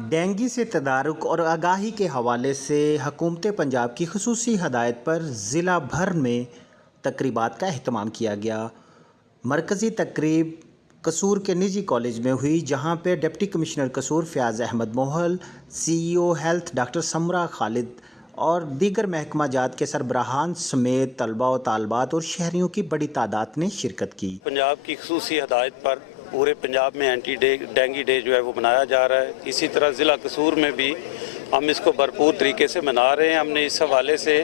Dengue से तदारुक और आगाही के हवाले से हुकूमत पंजाब की खसूसी हदायत पर ज़िला भर में तकरीबात का अहतमाम किया गया। मरकज़ी तकरीब कसूर के निजी कॉलेज में हुई, जहां पे डिप्टी कमिश्नर कसूर फ़याज़ अहमद मोहल, CEO हेल्थ डॉक्टर समरा खालिद और दीगर महकमा जात के सरबराहान समेत तलबा व तालबात और शहरियों की बड़ी तादाद ने शिरकत की। पंजाब की खसूसी हदायत पर पूरे पंजाब में डेंगू डे जो है वो मनाया जा रहा है। इसी तरह ज़िला कसूर में भी हम इसको भरपूर तरीके से मना रहे हैं। हमने इस हवाले से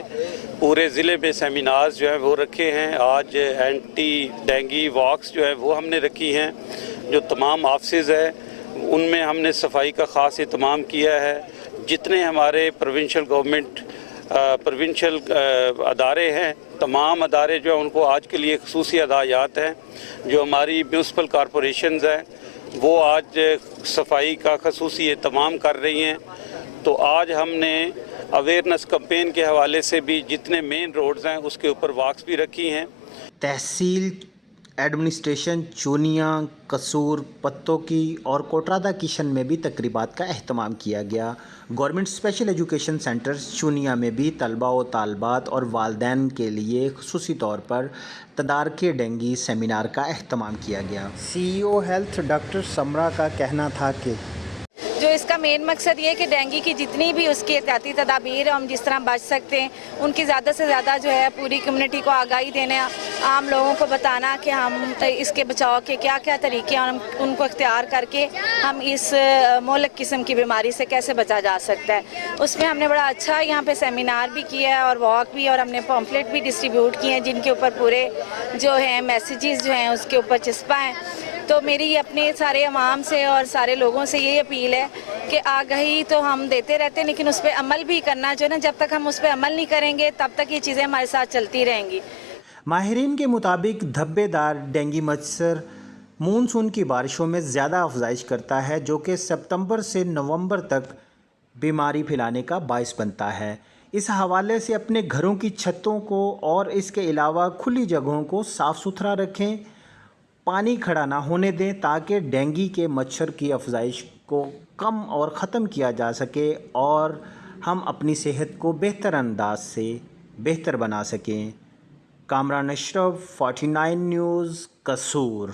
पूरे ज़िले में सेमिनार्स जो है वो रखे हैं। आज एंटी डेंगू वॉक्स जो है वो हमने रखी हैं। जो तमाम ऑफिसेज़ है उनमें हमने सफाई का ख़ास एहतमाम किया है। जितने हमारे प्रोविंशियल गवर्नमेंट प्रोविंशियल अदारे हैं, तमाम अदारे जो हैं उनको आज के लिए खसूसी हदायत हैं। जो हमारी म्यूनसिपल कॉरपोरेशंस हैं वो आज सफाई का खसूसी एहतमाम कर रही हैं। तो आज हमने अवेयरनेस कैंपेन के हवाले से भी जितने मेन रोड्स हैं उसके ऊपर वॉक्स भी रखी हैं। तहसील एडमिनिस्ट्रेशन चूनिया, कसूर, पत्तोकी और कोटरादा किशन में भी तकरीबात का अहतमाम किया गया। Government special education centre Chunian में भी तलबा व तालबात और वालदैन के लिए खुसूसी तौर पर तदारके डेंगू सेमिनार का अहतमाम किया गया। CEO हेल्थ डॉक्टर समरा का कहना था कि जो इसका मेन मकसद ये है कि डेंगू की जितनी भी उसकी एहतियाती तदाबीर हम जिस तरह बच सकते हैं उनकी ज़्यादा से ज़्यादा जो है पूरी कम्युनिटी को आगाही देना, आम लोगों को बताना कि हम इसके बचाव के क्या क्या तरीके हैं, हम उनको इख्तियार करके हम इस मोहल्लक किस्म की बीमारी से कैसे बचा जा सकता है। उसमें हमने बड़ा अच्छा यहाँ पे सेमिनार भी किया है और वॉक भी, और हमने पम्फलेट भी डिस्ट्रीब्यूट किए हैं जिनके ऊपर पूरे जो हैं मैसेजेस जो हैं उसके ऊपर चिस्पा हैं। तो मेरी अपने सारे अवाम से और सारे लोगों से ये अपील है कि आगाही तो हम देते रहते हैं लेकिन उस पर अमल भी करना जो है ना, जब तक हम उस पर अमल नहीं करेंगे तब तक ये चीज़ें हमारे साथ चलती रहेंगी। माहिरीन के मुताबिक धब्बेदार डेंगू मच्छर मानसून की बारिशों में ज़्यादा अफजाइश करता है, जो कि सितंबर से नवंबर तक बीमारी फैलाने का बायस बनता है। इस हवाले से अपने घरों की छतों को और इसके अलावा खुली जगहों को साफ़ सुथरा रखें, पानी खड़ा ना होने दें ताकि डेंगू के मच्छर की अफजाइश को कम और ख़त्म किया जा सके और हम अपनी सेहत को बेहतर अंदाज से बेहतर बना सकें। कामरान अशरफ, 49 न्यूज़, कसूर।